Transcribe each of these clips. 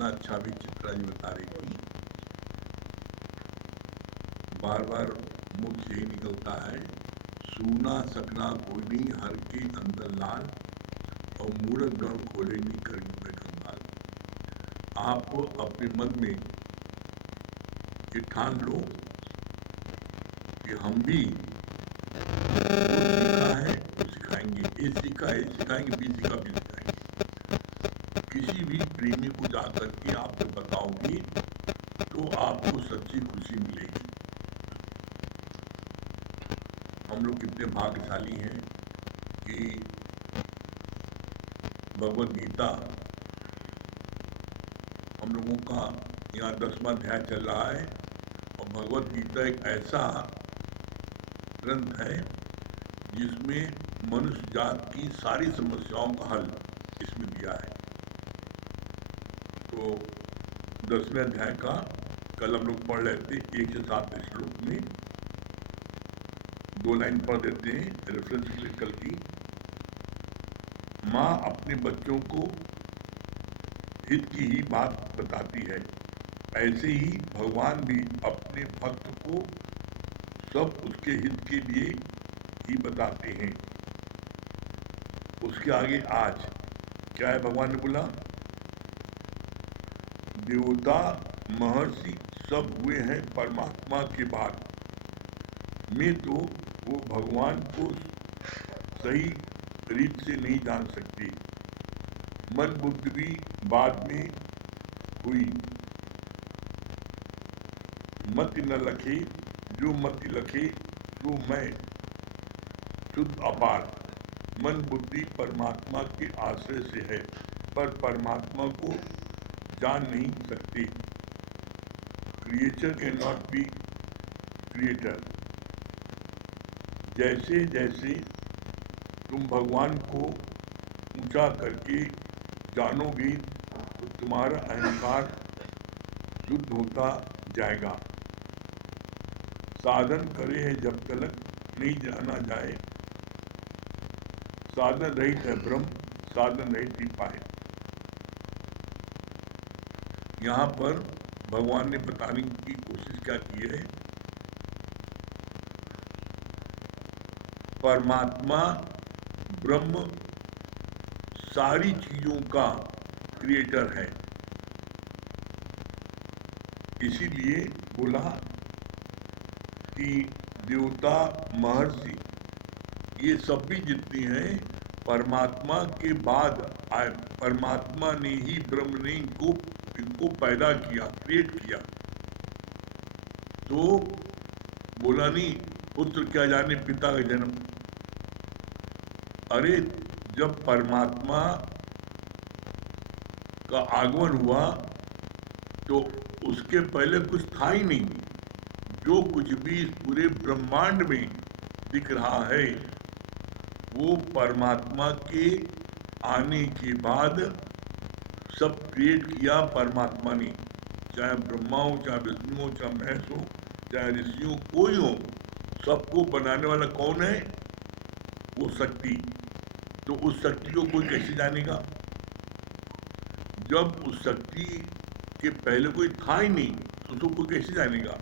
कितना अच्छा भी चित्रा जी बता रही थी। बार बार मुख से ही निकलता है, सूना सकना कोई नहीं, हर के अंदर लाल, और मूरत गण खोले नहीं करी में कंगाल। आप अपने मन में ये ठान लो कि हम भी जो सीखा है वो सिखाएंगे, ए सीखा है सिखाएंगे, बी सीखा भी सिखाएंगे। किसी भी प्रेमी को जाकर के आप जब बताओगे तो आपको सच्ची खुशी मिलेगी। हम लोग कितने भाग्यशाली हैं कि भगवद गीता हम लोगों का यहाँ 10वां अध्याय चल रहा है, और भगवद गीता एक ऐसा ग्रंथ है जिसमें मनुष्य जात की सारी समस्याओं का हल इसमें दिया है। तो 10वें अध्याय का कल हम लोग पढ़ रहे थे 1 से 7 श्लोक में 2 लाइन पढ़ देते हैं रेफरेंस के लिए कल की। माँ अपने बच्चों को हित की ही बात बताती है, ऐसे ही भगवान भी अपने भक्त को सब उसके हित के लिए ही बताते हैं। उसके आगे आज क्या है, भगवान ने बोला देवता महर्षि सब हुए हैं परमात्मा के बाद में, तो वो भगवान को सही रीत से नहीं जान सकते। मन बुद्धि भी बाद में हुई, मत न लखे जो मत लखे तो मैं शुद्ध अपार। मन बुद्धि परमात्मा के आश्रय से है, पर परमात्मा को जान नहीं सकते। Creature can not be creator. जैसे जैसे तुम भगवान को ऊंचा करके जानोगे तो तुम्हारा अहंकार शुद्ध होता जाएगा। साधन करे है जब तक नहीं जाना जाए, साधन रहित है ब्रह्म, साधन रहित ही पाए। यहाँ पर भगवान ने बताने की कोशिश क्या की है, परमात्मा ब्रह्म सारी चीजों का क्रिएटर है। इसीलिए बोला कि देवता महर्षि ये सब भी जितनी हैं परमात्मा के बाद आए, परमात्मा ने ही ब्रह्म ने इनको पैदा किया, क्रिएट किया। तो बोला नहीं पुत्र क्या जाने पिता का जन्म। अरे जब परमात्मा का आगमन हुआ तो उसके पहले कुछ था ही नहीं। जो कुछ भी इस पूरे ब्रह्मांड में दिख रहा है वो परमात्मा के आने के बाद सब क्रिएट किया परमात्मा ने। चाहे ब्रह्मा हो, चाहे विष्णु हो, चाहे महेश हो, चाहे ऋषि हो, कोई हो, सबको बनाने वाला कौन है? वो शक्ति। तो उस शक्ति को कोई कैसे जानेगा जब उस शक्ति के पहले कोई था ही नहीं, तो उसको कोई कैसे जानेगा?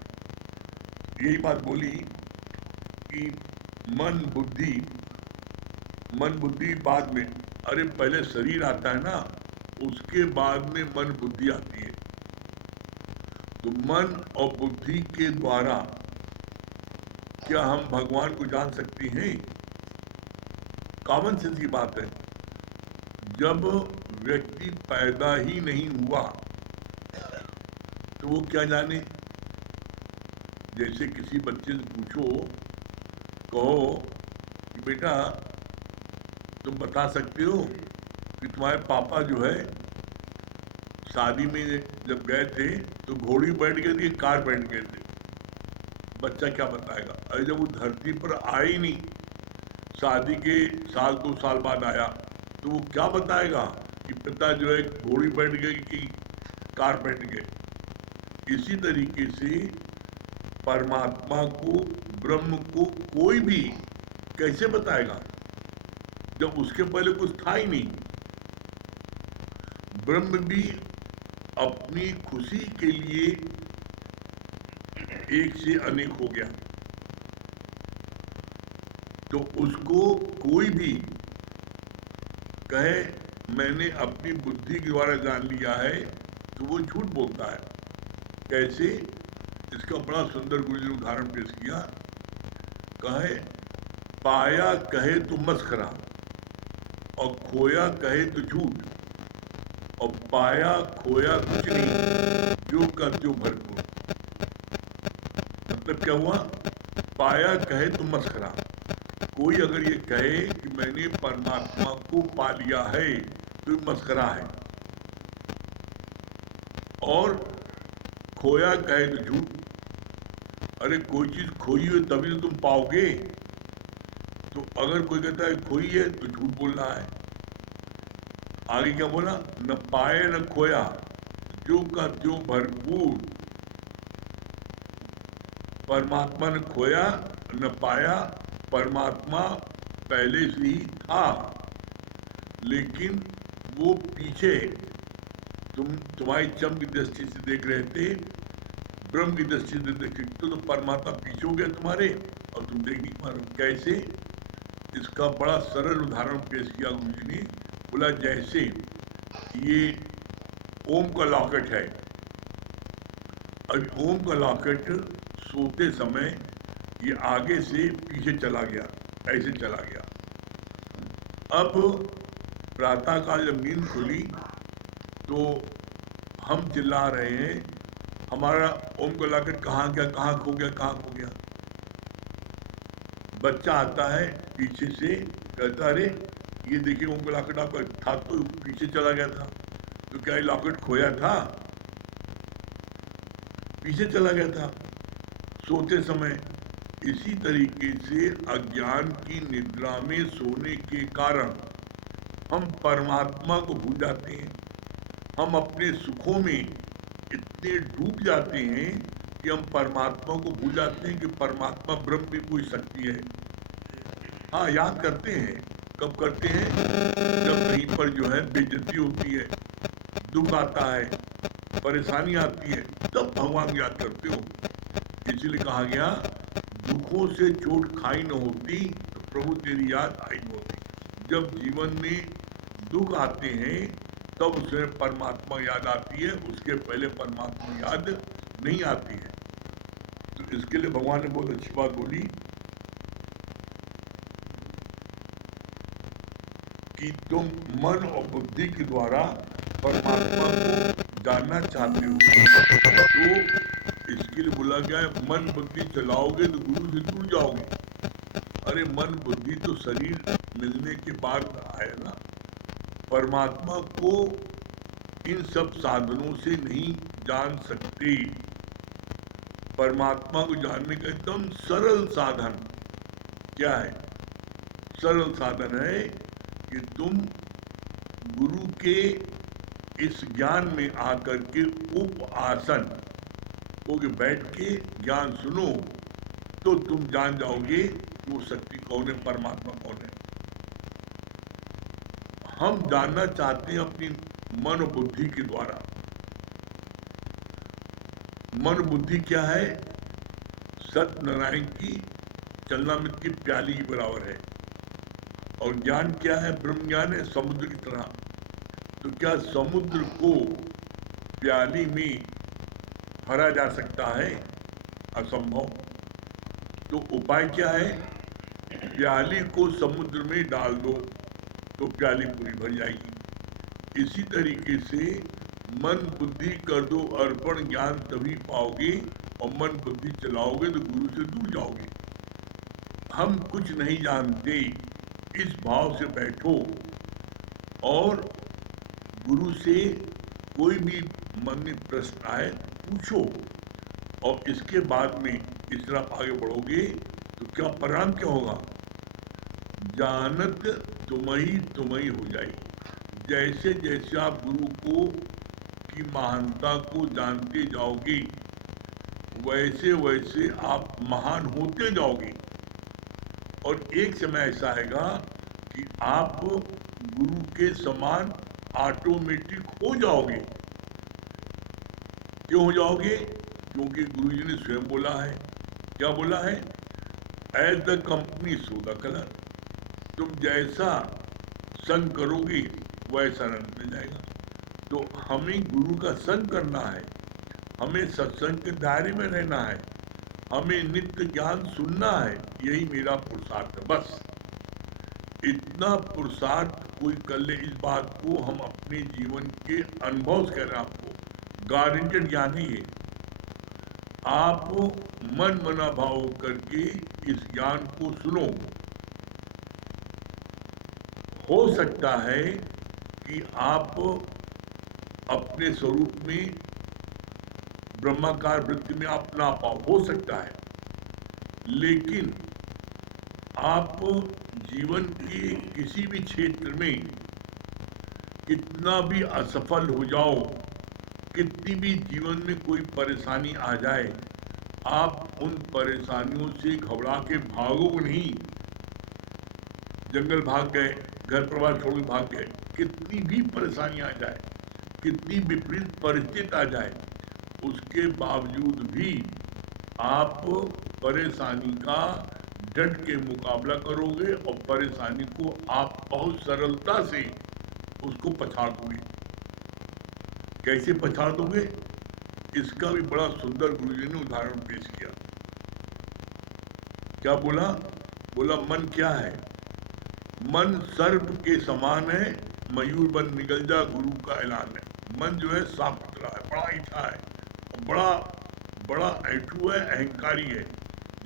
यही बात बोली कि मन बुद्धि बाद में। अरे पहले शरीर आता है ना, उसके बाद में मन बुद्धि आती है। तो मन और बुद्धि के द्वारा क्या हम भगवान को जान सकते हैं? कॉमन सेंस की बात है। जब व्यक्ति पैदा ही नहीं हुआ तो वो क्या जाने? जैसे किसी बच्चे से पूछो, कहो कि बेटा तुम बता सकते हो कि तुम्हारे पापा जो है शादी में जब गए थे तो घोड़ी बैठ गए थे, कार बैठ गए थे? बच्चा क्या बताएगा? अरे जब वो धरती पर आए ही नहीं, शादी के 1-2 साल बाद आया, तो वो क्या बताएगा कि पिता जो है घोड़ी बैठ गए कि कार बैठ गए? इसी तरीके से परमात्मा को, ब्रह्म को कोई भी कैसे बताएगा जब उसके पहले कुछ था ही नहीं? ब्रह्म भी अपनी खुशी के लिए एक से अनेक हो गया, तो उसको कोई भी कहे मैंने अपनी बुद्धि के द्वारा जान लिया है, तो वो झूठ बोलता है। कैसे? इसका बड़ा सुंदर गुरु जी ने उदाहरण पेश किया। कहे पाया कहे तो मस्खरा, और खोया कहे तो झूठ, और पाया खोया कुछ नहीं, जो का त्यों भरपूर। मतलब क्या हुआ? पाया कहे तो मस्खरा, कोई अगर ये कहे कि मैंने परमात्मा को पा लिया है तो ये मस्खरा है, और खोया कहे तो झूठ। अरे कोई चीज खोई है तभी तो तुम पाओगे, तो अगर कोई कहता है खोई है तो झूठ बोल रहा है। आगे क्या बोला? न पाए न खोया, जो का त्यों भरपूर। परमात्मा ने खोया न पाया, परमात्मा पहले से ही था, लेकिन वो पीछे तुम्हारी चम की दृष्टि से देख रहे थे, ब्रह्म की दृष्टि से देख रहे तो परमात्मा पीछे हो गया तुम्हारे, और तुम देख नहीं पा रहे। कैसे? इसका बड़ा सरल उदाहरण पेश किया गुरु जी ने। बोला जैसे ये ओम का लॉकेट है, अब ओम का लॉकेट सोते समय ये आगे से पीछे चला गया, ऐसे चला गया। अब प्रातः काल जब नींद खुली तो हम चिल्ला रहे हैं हमारा ओम का लॉकेट कहाँ गया, कहाँ खो गया, कहाँ खो गया। बच्चा आता है पीछे से, कहता अरे ये देखिए ओम का लॉकेट आपका था तो पीछे चला गया था। तो क्या ये लॉकेट खोया था? पीछे चला गया था सोते समय। इसी तरीके से अज्ञान की निद्रा में सोने के कारण हम परमात्मा को भूल जाते हैं। हम अपने सुखों में इतने डूब जाते हैं कि हम परमात्मा को भूल जाते हैं कि परमात्मा ब्रह्म भी कोई शक्ति है। हाँ, याद करते हैं। कब करते हैं? जब कहीं पर जो है बेइज्जती होती है, दुख आता है, परेशानी आती है, तब भगवान याद करते हो। इसलिए कहा गया दुखों से चोट खाई न होती तो प्रभु तेरी याद आई न होती। जब जीवन में दुख आते हैं तब उसे परमात्मा याद आती है, उसके पहले परमात्मा याद नहीं आती है। तो इसके लिए भगवान ने बहुत अच्छी बात बोली कि तुम मन और बुद्धि के द्वारा परमात्मा को जानना चाहते हो, तो इसके लिए बोला गया है मन बुद्धि चलाओगे तो गुरु से दूर जाओगे। अरे मन बुद्धि तो शरीर मिलने के बाद आए ना। परमात्मा को इन सब साधनों से नहीं जान सकते। परमात्मा को जानने का एकदम सरल साधन क्या है? सरल साधन है कि तुम गुरु के इस ज्ञान में आकर के उपासन होके बैठ के ज्ञान सुनो, तो तुम जान जाओगे कि वो शक्ति कौन है, परमात्मा कौन है। हम जानना चाहते हैं अपनी मन और बुद्धि के द्वारा। मन बुद्धि क्या है? सत्यनारायण की चलनामृत की प्याली के बराबर है। और ज्ञान क्या है? ब्रह्म ज्ञान है, समुद्र की तरह। तो क्या समुद्र को प्याली में भरा जा सकता है? असंभव। तो उपाय क्या है? प्याली को समुद्र में डाल दो तो प्याली पूरी भर जाएगी। इसी तरीके से मन बुद्धि कर दो अर्पण, ज्ञान तभी पाओगे, और मन बुद्धि चलाओगे तो गुरु से दूर जाओगे। हम कुछ नहीं जानते, इस भाव से बैठो और गुरु से कोई भी मन में प्रश्न आए पूछो, और इसके बाद में इस तरह आगे बढ़ोगे तो क्या परिणाम क्या होगा? जानत तुम्ही हो जाएगी। जैसे जैसे आप गुरु को की महानता को जानते जाओगे, वैसे वैसे आप महान होते जाओगे। और एक समय ऐसा आएगा कि आप गुरु के समान ऑटोमेटिक हो जाओगे। क्यों हो जाओगे? क्योंकि गुरु जी ने स्वयं बोला है। क्या बोला है? As the company so the colour. तुम जैसा संग करोगे वैसा रंग मिल जाएगा। तो हमें गुरु का संग करना है, हमें सत्संग के दायरे में रहना है, हमें नित्य ज्ञान सुनना है। यही मेरा पुरुषार्थ है। बस इतना पुरुषार्थ कोई कर ले, इस बात को हम अपने जीवन के अनुभव से कह रहे हैं आपको, गारंटेड ज्ञान ही है। आप मन मना भाव करके इस ज्ञान को सुनो। हो सकता है कि आप अपने स्वरूप में ब्रह्माकार वृत्ति में आप ना पाओ, हो सकता है, लेकिन आप जीवन के किसी भी क्षेत्र में कितना भी असफल हो जाओ, कितनी भी जीवन में कोई परेशानी आ जाए, आप उन परेशानियों से घबरा के भागो नहीं। जंगल भाग गए, घर परिवार छोड़ के भाग गए, कितनी भी परेशानी आ जाए, कितनी विपरीत परिस्थिति आ जाए, उसके बावजूद भी आप परेशानी का डट के मुकाबला करोगे और परेशानी को आप बहुत सरलता से उसको पछाड़ दोगे। कैसे पछाड़ दोगे? इसका भी बड़ा सुंदर गुरुजी ने उदाहरण पेश किया। क्या बोला? बोला मन क्या है? मन सर्प के समान है, मयूर बन निकल जा, गुरु का ऐलान है। मन जो है सांप पुतला है, बड़ा ईठा है, बड़ा बड़ा ऐठू है, अहंकारी है,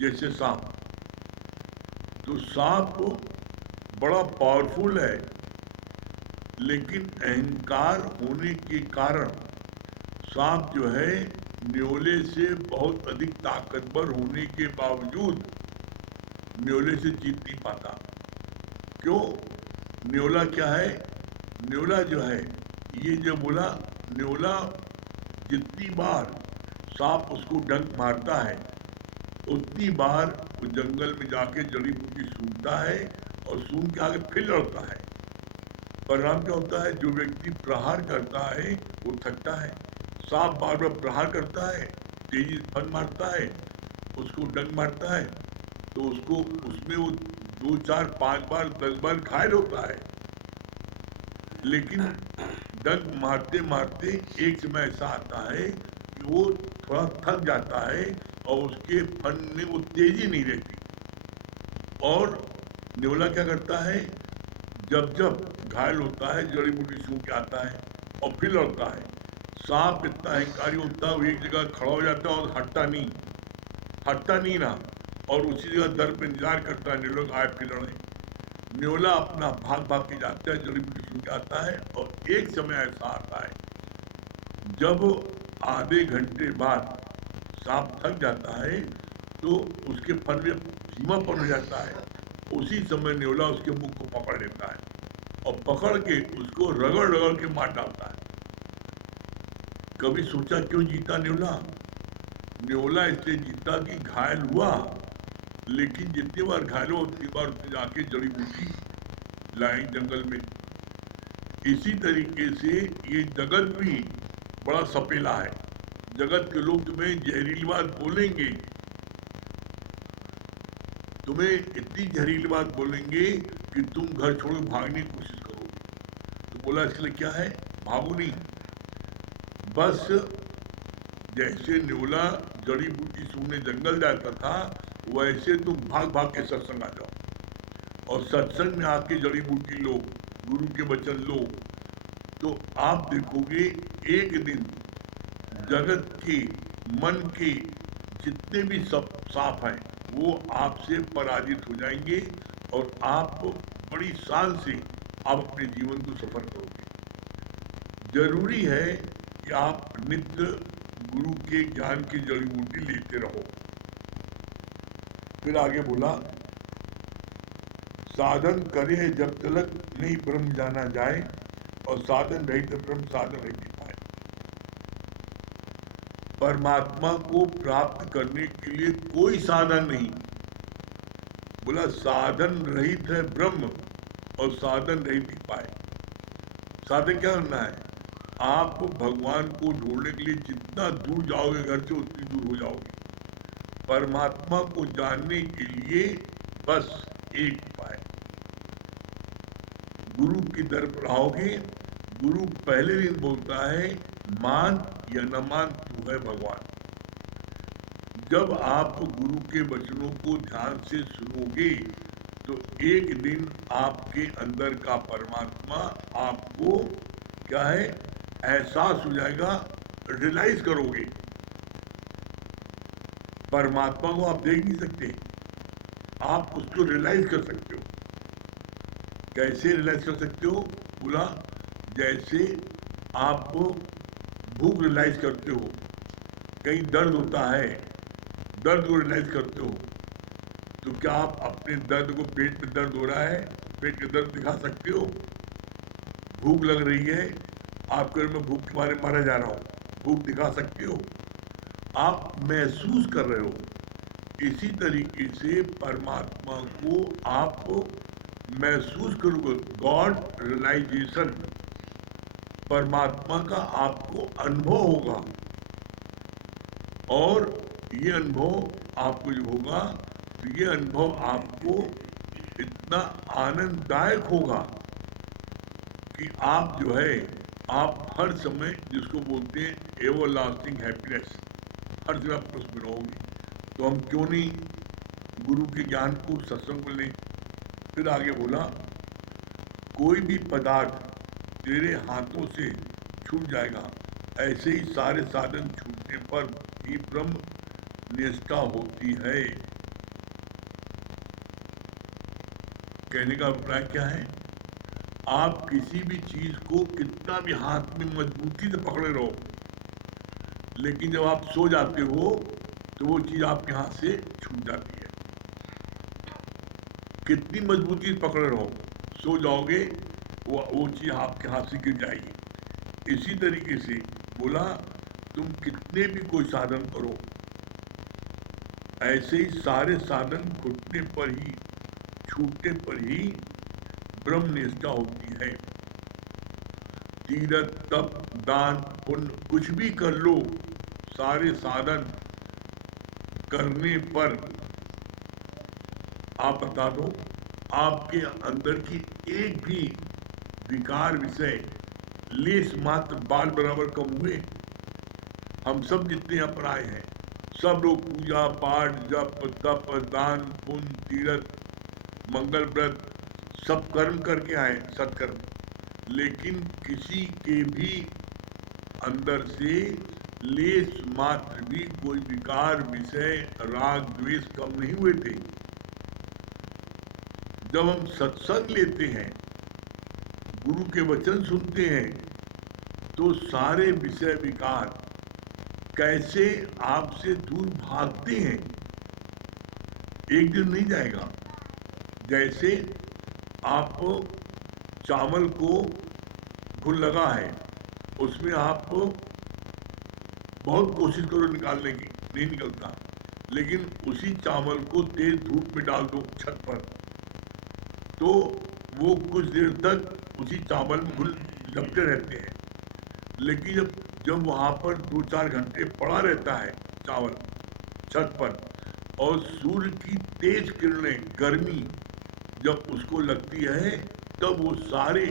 जैसे सांप। तो सांप बड़ा पावरफुल है, लेकिन अहंकार होने के कारण सांप जो है न्योले से बहुत अधिक ताकतवर होने के बावजूद न्योले से जीत नहीं पाता। क्यों? न्योला क्या है? न्योला जो है, ये जो बोला, न्योला जितनी बार सांप उसको डंक मारता है उतनी बार वो जंगल में जाके जड़ी बूटी सूंघता है और सूंघ के आगे फिर लड़ता है। परिणाम क्या होता है? जो व्यक्ति प्रहार करता है वो थकता है। सांप बार बार प्रहार करता है, तेजी से फन मारता है, उसको डंक मारता है, तो उसको उसमें वो 2, 4, 5 बार 10 बार घायल होता है। लेकिन डंक मारते मारते एक समय ऐसा आता है कि वो थोड़ा थक जाता है और उसके फन में वो तेजी नहीं रहती। और न्योला क्या करता है? जब जब घायल होता है जड़ी बूटी सूंघ के आता है और फिर लड़ता है। सांप इतना अहंकारी होता है, वो एक जगह खड़ा हो जाता है और हटता नहीं ना, और उसी जगह दर पे इंतजार करता है न्योला आए फिर लड़े। न्योला अपना भाग भाग के जाता है, जड़ी बूटी सूंघ के आता है, और एक समय ऐसा आता है जब आधे घंटे बाद सांप थक जाता है तो उसके फन में सीमापन हो जाता है। उसी समय न्योला उसके मुख को पकड़ लेता है और पकड़ के उसको रगड़ रगड़ के मार डालता है। कभी सोचा क्यों जीता न्योला? न्योला इसलिए जीता कि घायल हुआ, लेकिन जितनी बार घायल हुआ उतनी बार उसने जाके जड़ी बूटी लाई जंगल में। इसी तरीके से ये जगत भी बड़ा सपेला है। जगत के लोग तुम्हें जहरीली बात बोलेंगे, तुम्हें इतनी जहरीली बात बोलेंगे कि तुम घर छोड़ भागने की कोशिश करोगे। तो बोला इसके लिए क्या है? भागो नहीं, बस जैसे न्योला जड़ी बूटी सूंघने जंगल जाता था वैसे तुम भाग भाग के सत्संग आ जाओ और सत्संग में आके जड़ी बूटी लो, गुरु के वचन लो, तो आप देखोगे एक दिन जगत के मन के जितने भी सब सांप हैं वो आपसे पराजित हो जाएंगे और आप बड़ी शान से आप अपने जीवन को सफल करोगे। जरूरी है कि आप नित्य गुरु के ज्ञान की जड़ी बूटी लेते रहो। फिर आगे बोला, साधन करे जब तक नहीं ब्रह्म जाना जाए और साधन रहित ब्रह्म साधन रहित पाए। परमात्मा को प्राप्त करने के लिए कोई साधन नहीं। बोला साधन रहित है ब्रह्म और साधन रहित पाए। साधन क्या करना है? आप भगवान को ढूंढने के लिए जितना दूर जाओगे घर से उतनी दूर हो जाओगे। परमात्मा को जानने के लिए बस एक उपाय, गुरु की दर पर आओगे। गुरु पहले दिन बोलता है मान या न मान तू है भगवान। जब आप गुरु के वचनों को ध्यान से सुनोगे तो एक दिन आपके अंदर का परमात्मा आपको क्या है एहसास हो जाएगा, रियलाइज करोगे। परमात्मा को आप देख नहीं सकते, आप उसको रियलाइज कर सकते हो। कैसे रियलाइज कर सकते हो? बोला जैसे आप भूख रियलाइज करते हो, कहीं दर्द होता है, दर्द को रियलाइज करते हो, तो क्या आप अपने दर्द को, पेट में दर्द हो रहा है, पेट का दर्द दिखा सकते हो? भूख लग रही है, आपके में भूख के मारे मारा जा रहा हूँ, भूख दिखा सकते हो? आप महसूस कर रहे हो। इसी तरीके से परमात्मा को आप महसूस करोगे। गॉड रियलाइजेशन, परमात्मा का आपको अनुभव होगा, और ये अनुभव आपको जो होगा तो ये अनुभव आपको इतना आनंददायक होगा कि आप जो है आप हर समय जिसको बोलते हैं एवर लास्टिंग हैप्पीनेस, हर जगह आप उसमें रहोगे। तो हम क्यों नहीं गुरु के ज्ञान को, सत्संग को लें? फिर आगे बोला कोई भी पदार्थ तेरे हाथों से छूट जाएगा, ऐसे ही सारे साधन छूटने पर ही ब्रह्म निष्ठा होती है। कहने का अभिप्राय क्या है? आप किसी भी चीज को कितना भी हाथ में मजबूती से पकड़े रहो, लेकिन जब आप सो जाते हो तो वो चीज आपके हाथ से छूट जाती है। कितनी मजबूती से पकड़े रहो, सो जाओगे वो चीज आपके हाथ से गिर जाएगी। इसी तरीके से बोला तुम कितने भी कोई साधन करो, ऐसे ही सारे साधन घुटने पर ही, छूटने पर ही ब्रह्म निष्ठा होती है। तीरथ, तप, दान, पुण्य कुछ भी कर लो, सारे साधन करने पर आप बता दो आपके अंदर की एक भी विकार विषय लेस मात्र बाल बराबर कम हुए? हम सब जितने यहाँ पर आए हैं, सब लोग पूजा पाठ, जप, तप, दान, पुण्य, तीर्थ, मंगल व्रत सब कर्म करके आए, सत्कर्म, लेकिन किसी के भी अंदर से लेस मात्र भी कोई विकार विषय राग द्वेष कम नहीं हुए थे। जब हम सत्संग लेते हैं, गुरु के वचन सुनते हैं, तो सारे विषय विकार कैसे आपसे दूर भागते हैं, एक दिन नहीं जाएगा। जैसे आप चावल को घुल लगा है, उसमें आप बहुत कोशिश करो निकालने की, नहीं निकलता, लेकिन उसी चावल को तेज धूप में डाल दो छत पर, तो वो कुछ देर तक उसी चावल में घुल लपटे रहते हैं। लेकिन जब वहाँ पर 2-4 घंटे पड़ा रहता है चावल छत पर, और सूर्य की तेज किरणें, गर्मी जब उसको लगती है, तब वो सारे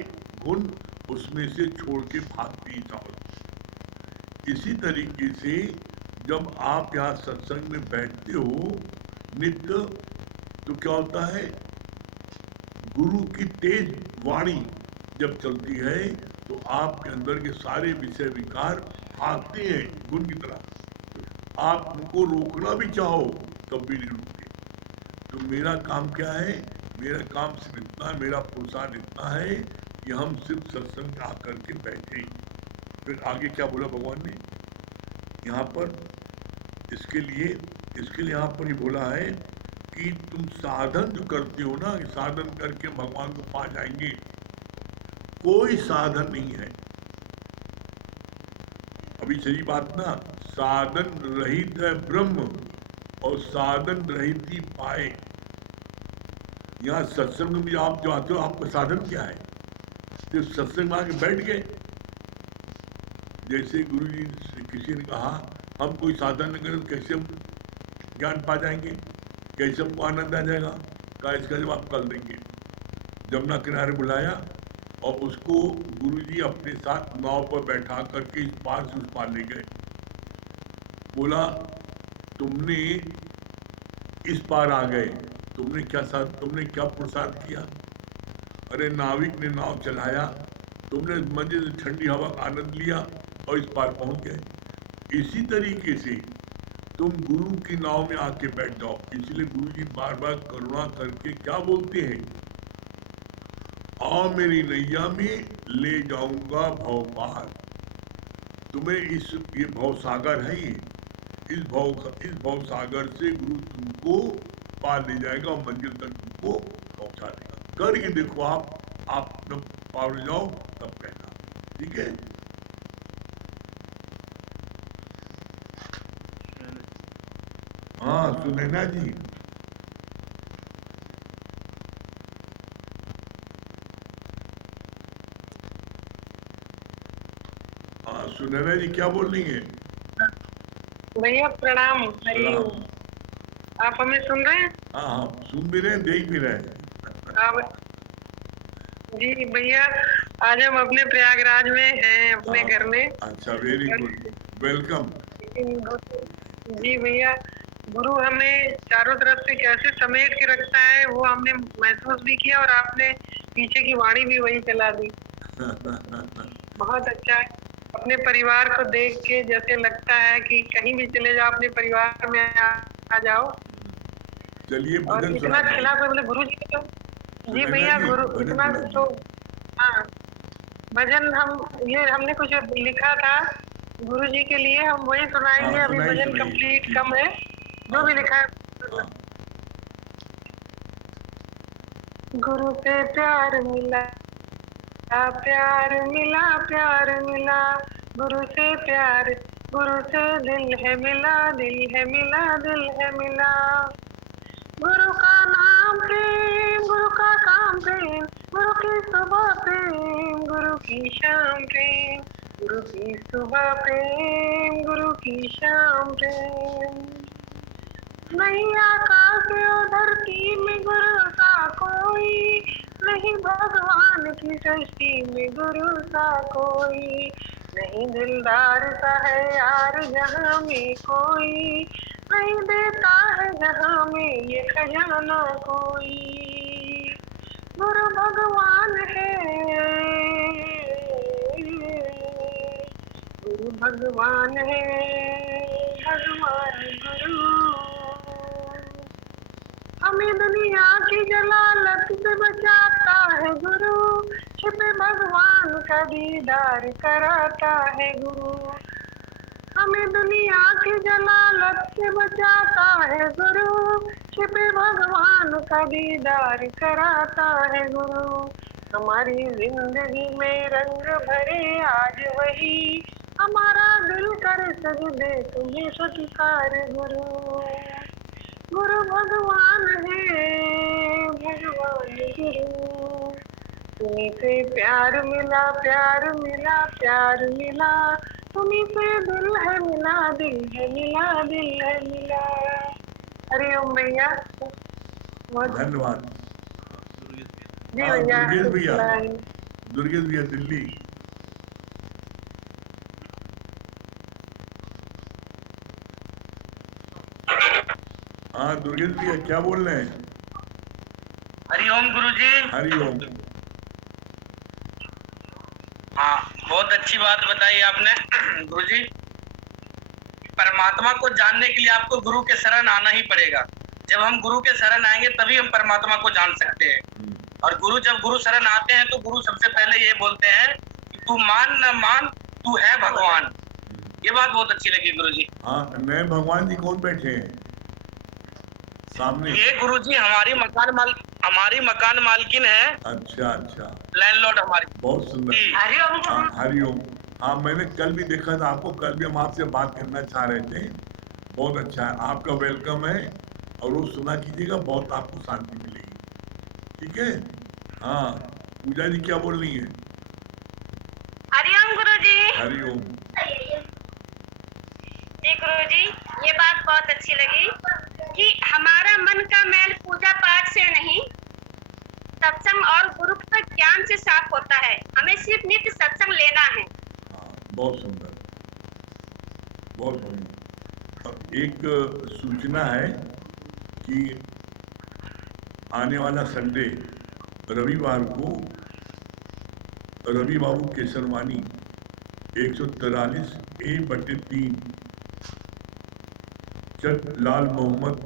गुण उसमें से छोड़ के भागती है चावल। इसी तरीके से जब आप यहाँ सत्संग में बैठते हो नित्य, तो क्या होता है, गुरु की तेज वाणी जब चलती है तो आपके अंदर के सारे विषय विकार भागते हैं गुण की तरह। आप उनको रोकना भी चाहो तब भी नहीं रुकते। तो मेरा काम क्या है? मेरा काम सिर्फ इतना, मेरा पुरुषार्थ इतना है कि हम सिर्फ सत्संग आकर के बैठे। फिर आगे क्या बोला भगवान ने यहाँ पर? इसके लिए यहाँ पर ही बोला है कि तुम साधन जो करते हो ना, साधन करके भगवान को पा जाएंगे, कोई साधन नहीं है। अभी सही बात ना, साधन रहित है ब्रह्म, और साधन रहित ही पाए। यहाँ सत्संग में भी आप जो आते हो, आपका साधन क्या है? सिर्फ सत्संग में आके बैठ गए, जैसे गुरुजी से किसी ने कहा हम कोई साधन नहीं करें तो कैसे हम ज्ञान पा जाएंगे, कैसे हमको आनंद आ जाएगा? कहा इसका जवाब कल देंगे। जमुना किनारे बुलाया और उसको गुरुजी अपने साथ नाव पर बैठा करके इस पार से उस पार ले गए। बोला तुमने इस पार आ गए, तुमने क्या पुरुषार्थ किया? अरे नाविक ने नाव चलाया, तुमने मजे से ठंडी हवा का आनंद लिया और इस पार पहुंच गए। इसी तरीके से तुम गुरु की नाव में आके बैठ जाओ। इसलिए गुरु जी बार बार करुणा करके क्या बोलते हैं, आओ मेरी नैया में ले जाऊंगा भव पार। तुम्हें ये भव सागर है, ये इस भव सागर से गुरु तुमको पार ले जाएगा और मंजिल तक तुमको पहुंचा देगा। करके देखो आप जब पार जाओ तब कहना, ठीक है? हाँ सुनैना जी, हाँ सुनैना जी क्या बोल रही है? भैया प्रणाम। प्रणाम। आप हमें सुन रहे हैं? हाँ हाँ सुन भी रहे हैं, देख भी रहे हैं। जी भैया, आज हम अपने प्रयागराज में हैं, अपने घर में। अच्छा, वेरी गुड, वेलकम। जी भैया, गुरु हमें चारों तरफ से कैसे समेट के रखता है वो हमने महसूस भी किया और आपने पीछे की वाणी भी वही चला दी। बहुत अच्छा है। अपने परिवार को देख के जैसे लगता है कि कहीं भी चले जाओ अपने परिवार में आ जाओ। चलिए और इतना खिला मतलब गुरु जी को, जी भैया गुरु इतना तो, हाँ भजन हमने कुछ लिखा था गुरु जी के लिए, हम वही सुनाएंगे। अभी भजन कंप्लीट कम है, जो भी लिखा है। गुरु से प्यार मिला, प्यार मिला, प्यार मिला, गुरु से प्यार, गुरु से दिल है मिला, दिल है मिला, दिल है मिला। गुरु का नाम प्रेम, गुरु का काम प्रेम, गुरु की सुबह प्रेम, गुरु की शाम प्रेम, गुरु की सुबह प्रेम, गुरु की शाम प्रेम। नहीं आकाश और धरती में गुरु सा कोई, नहीं भगवान की सृष्टि में गुरु सा कोई, नहीं दिलदार सा है यार जहाँ में कोई, नहीं देता है जहाँ में ये खजाना कोई। गुरु भगवान है, गुरु भगवान है, भगवान गुरु। हमें दुनिया की जलालत से बचाता है गुरु, छिपे भगवान का दीदार कराता है गुरु। हमें दुनिया की जलालत से बचाता है गुरु, छिपे भगवान का दीदार कराता है गुरु। हमारी जिंदगी में रंग भरे आज वही, हमारा दिल कर सजदे तुम्हें सत्कार गुरु। गुरु भगवान है, भगवान गुरु। तुम्हीं से प्यार मिला, प्यार मिला, प्यार मिला, तुम्हीं से दिल है मिला, दिल है मिला, दिल है मिला। हरिओम भैया, धन्यवाद। जी भैया, दुर्गेश भैया दिल्ली। हाँ दुर्गेश भैया क्या बोल रहे हैं? हरिओम गुरुजी। हरिओम। हाँ बहुत अच्छी बात बताई आपने गुरुजी। परमात्मा को जानने के लिए आपको गुरु के शरण आना ही पड़ेगा। जब हम गुरु के शरण आएंगे तभी हम परमात्मा को जान सकते हैं। और जब गुरु शरण आते हैं तो गुरु सबसे पहले ये बोलते हैं कि तू मान न मान, तू है भगवान। ये बात बहुत अच्छी लगी गुरुजी। हाँ, नए भगवान जी कौन बैठे हैं सामने? ये गुरुजी हमारी मकान मालकिन है। अच्छा अच्छा, लैंडलॉर्ड हमारी। बहुत सुंदर। हरिओम। हरिओम। हाँ मैंने कल भी देखा था आपको, कल भी हम आपसे बात करना चाह रहे थे। बहुत अच्छा है, आपका वेलकम है और वो सुना कीजिएगा, बहुत आपको शांति मिलेगी। ठीक है? हाँ पूजा जी क्या बोल रही है? हरिओम गुरुजी। हरिओम। जी गुरुजी, ये बात बहुत अच्छी लगी कि हमारा मन का मैल पूजा पाठ से नहीं, सत्संग और गुरु का ज्ञान से साफ होता है। हमें सिर्फ नित्य सत्संग लेना है। हाँ, बहुत सुंदर, बहुत बढ़िया। अब एक सूचना है कि आने वाला संडे रविवार को रवि बाबू केसरवानी 143A/3 चक लाल मोहम्मद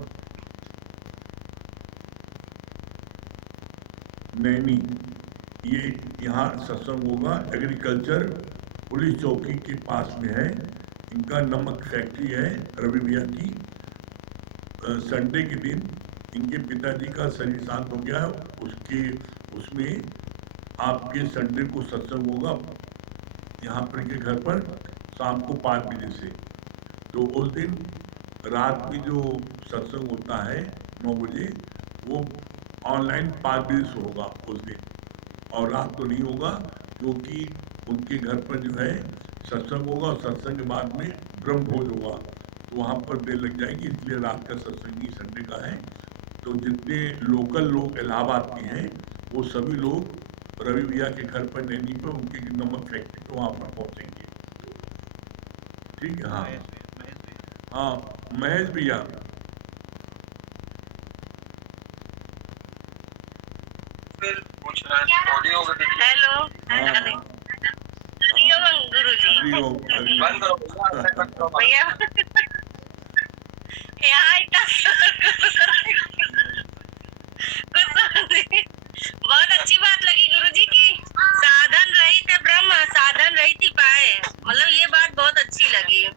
नैनी, ये यहाँ सत्संग होगा। एग्रीकल्चर पुलिस चौकी के पास में है। इनका नमक फैक्ट्री है रवि भैया की। संडे के दिन इनके पिताजी का शरीर शांत हो गया है, उसमें आपके संडे को सत्संग होगा यहाँ पर इनके घर पर शाम को 5 बजे से। तो उस दिन रात में जो सत्संग होता है 9 बजे, वो ऑनलाइन 5 बजे से होगा उस दिन, और रात तो नहीं होगा क्योंकि उनके घर पर जो है सत्संग होगा और सत्संग के बाद में ब्रह्म भोज होगा, तो वहाँ पर देर लग जाएगी, इसलिए रात का सत्संग ही संडे का है। तो जितने लोकल लोग इलाहाबाद के हैं वो सभी लोग रवि भैया के घर पर नैनी पर उनकी नमक फैक्ट्री तो वहाँ पर पहुँचेंगे। ठीक है। हाँ हाँ, महेश भैया हेलो, हरिओम गुरुजी। भैया यहाँ बहुत अच्छी बात लगी गुरुजी की साधन रहित ब्रह्म साधन रहित पाए, मतलब ये बात बहुत अच्छी लगी।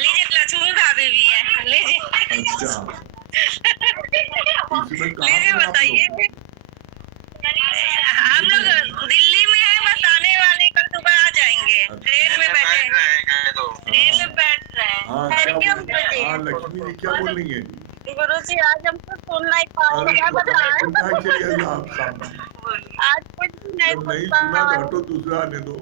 लीजिए लक्ष्मी भाभी भी है, लीजिए। अच्छा, लीजिए बताइए। हम लोग दिल्ली में है, बस आने वाले कल सुबह आ जाएंगे। ट्रेन में बैठे ट्रेन में बैठ रहे हैं। हाँ, लक्ष्मी जी क्या बोल रही है? गुरुजी आज हमको सुन नहीं पा रहे हैं, आज कुछ नहीं सुना तो हटो, दूसरा आने दो।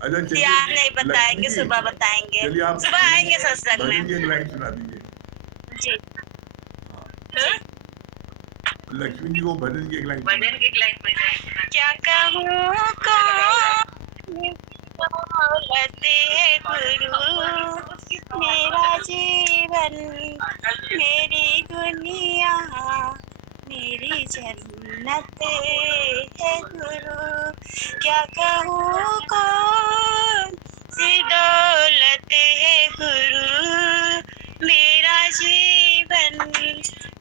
अच्छा चलिए, आप नहीं बताएंगे, सुबह बताएंगे। चलिए आप सुबह आएंगे सत्संग में। एक लाइन सुना दीजिए जी। लक्ष्मी जी को भजन की एक लाइन। भजन की एक लाइन क्या कहूँ को बोलते हैं गुरु, मेरा जीवन मेरी दुनिया मेरी जन्नत है गुरु। क्या कहूँ कौन सी दौलत है गुरु, मेरा जीवन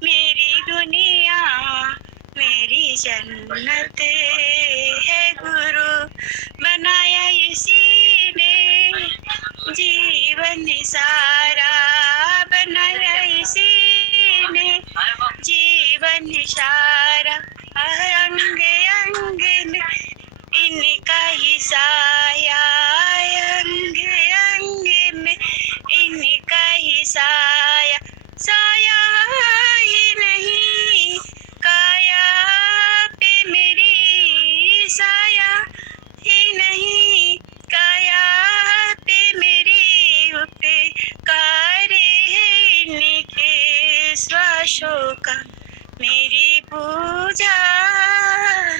मेरी दुनिया मेरी जन्नत है गुरु। बनाया इसी ने जीवन सारा, बनाया इसी ने जीवन सारा, अंग अंग में इनका ही साया, अंग अंग में इनका ही साया, साया ही नहीं काया पे मेरी, साया ही नहीं काया पे मेरी, उपकार है इनके श्वासों का, मेरी पूजा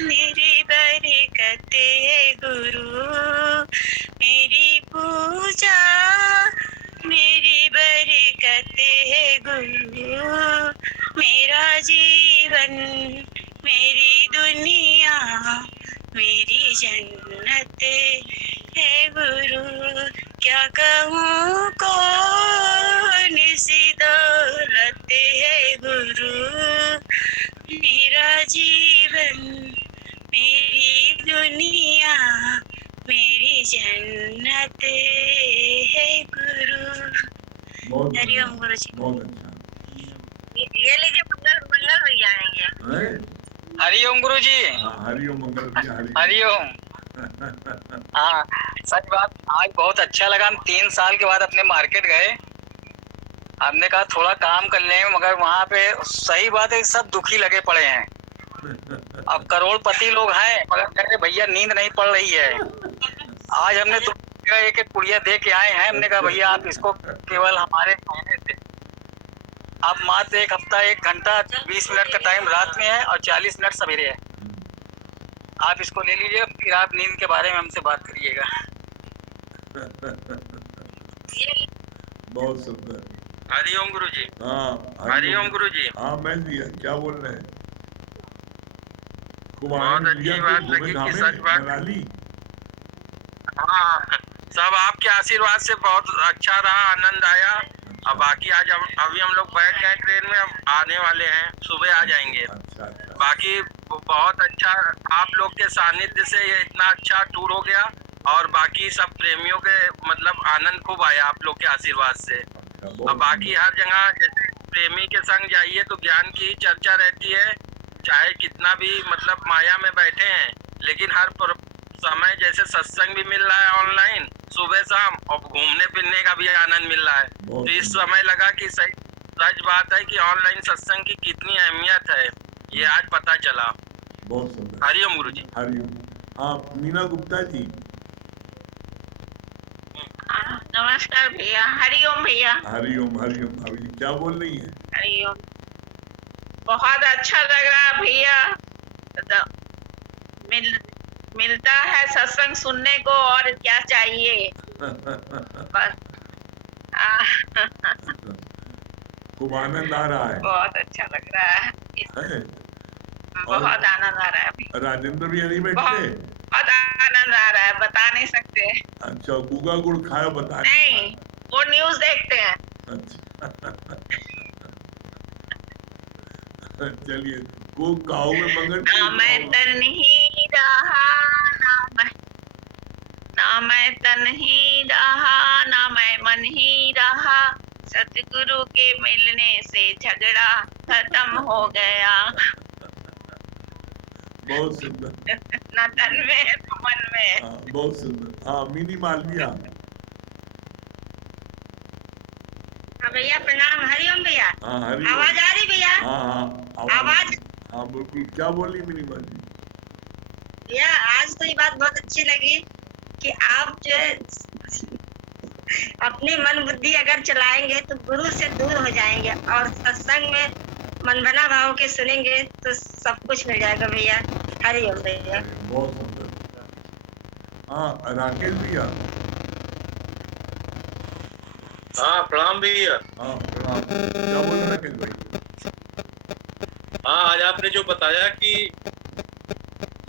मेरी बरकत है गुरु, मेरी पूजा मेरी बरकत है गुरु। मेरा जीवन मेरी दुनिया मेरी जन्नत है गुरु। क्या कहूँ कौन सी दौलत है गुरु, मेरा जीवन मेरी दुनिया मेरी जन्नत है गुरु। हरिओम गुरु जी। बहुत अच्छा। ये लीजिए, मंगल भैया आएंगे। हरिओम गुरु जी। हरिओम मंगल भैया, हरिओम। हाँ, सच बात, आज बहुत अच्छा लगा। हम 3 साल के बाद अपने मार्केट गए, हमने कहा थोड़ा काम कर लें, मगर वहाँ पे सही बात है सब दुखी लगे पड़े हैं। अब करोड़पति लोग हैं मगर कह रहे भैया नींद नहीं पड़ रही है। आज हमने तो एक एक पुड़िया दे के आए हैं। हमने कहा भैया आप इसको केवल हमारे कहने से, आप मात्र 1 हफ्ता 1 घंटा 20 मिनट का टाइम रात में है और 40 मिनट सवेरे है। आप इसको ले लीजिए, फिर आप नींद के बारे में हमसे बात करिएगा। बहुत सुंदर। हरिओम गुरु जी। हाँ हरिओम गुरु जी। हाँ मैं दिया, क्या बोल रहे हैं? बहुत अच्छी बात लगी कि सच बात। मनाली। हाँ, सब आपके आशीर्वाद से बहुत अच्छा रहा, आनंद आया। अब बाकी आज अभी हम लोग बैठ गए ट्रेन में, अब आने वाले हैं, सुबह आ जाएंगे। अच्छा अच्छा। बाकी बहुत अच्छा, आप लोग के सानिध्य से ये इतना अच्छा टूर हो गया और बाकी सब प्रेमियों के मतलब आनंद खूब आया आप लोग के आशीर्वाद से। अब बाकी हर जगह जैसे प्रेमी के संग जाइए तो ज्ञान की ही चर्चा रहती है, चाहे कितना भी मतलब माया में बैठे हैं, लेकिन हर समय जैसे सत्संग भी मिल रहा है ऑनलाइन सुबह शाम, और घूमने फिरने का भी आनंद मिल रहा है। तो इस समय लगा कि सच बात है कि ऑनलाइन सत्संग की कितनी अहमियत है, ये आज पता चला। बहुत सुंदर। हरिओम गुरु जी। हरिओम। हाँ मीना गुप्ता जी। नमस्कार भैया। हरिओम भैया। हरिओम हरिओम। भाभी क्या बोल रही है? हरिओम। बहुत अच्छा लग रहा है भैया, मिलता है सत्संग सुनने को, और क्या चाहिए। बस खूब आनंद आ रहा है। बहुत अच्छा लग रहा है। बहुत आनंद आ रहा है अभी। राजेंद्र भी यहीं बैठे? बहुत आनंद आ रहा है, बता नहीं सकते। अच्छा, गुगा गुड़ खाया बता नहीं, वो न्यूज देखते हैं। अच्छा चलिए, को गाँव में मगन ना मैं तन ही रहा, ना मैं तन ही रहा, ना मैं मन ही रहा, सतगुरु के मिलने से झगड़ा खत्म हो गया। बहुत सुंदर। ना तन में तो मन में। हाँ, बहुत सुंदर। हाँ मिनी मालविया। हाँ भैया प्रणाम। हरिओम भैया। हाँ हरिओम। आवाज आ रही भैया? हाँ हाँ आवाज। हाँ बिल्कुल। क्या बोली मिनी मालवी? भैया आज तो ये बात बहुत अच्छी लगी कि आप जो अपनी मन बुद्धि अगर चलाएंगे तो गुरु से दूर हो जाएंगे, और सत्संग में मनभना भाव के सुनेंगे तो सब कुछ मिल जाएगा भैया। हरिओम भैया। बहुत सुंदर। हाँ राकेश भैया। हाँ प्रणाम भैया। हाँ प्रणाम। क्या बोल रहे राकेश भाई? हाँ आज आपने जो बताया कि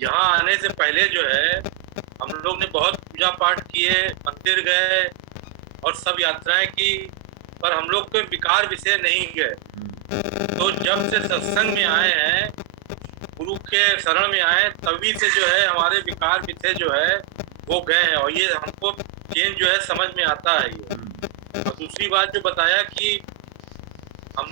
यहाँ आने से पहले जो है हम लोग ने बहुत पूजा पाठ किए, मंदिर गए और सब यात्राएं की, पर हम लोग कोई विकार विषय नहीं गए। तो जब से सत्संग में आए हैं, गुरु के शरण में आए, तभी से जो है हमारे विकार विषय जो है वो गए हैं, और ये हमको चेंज जो है समझ में आता है ये। और दूसरी बात जो बताया कि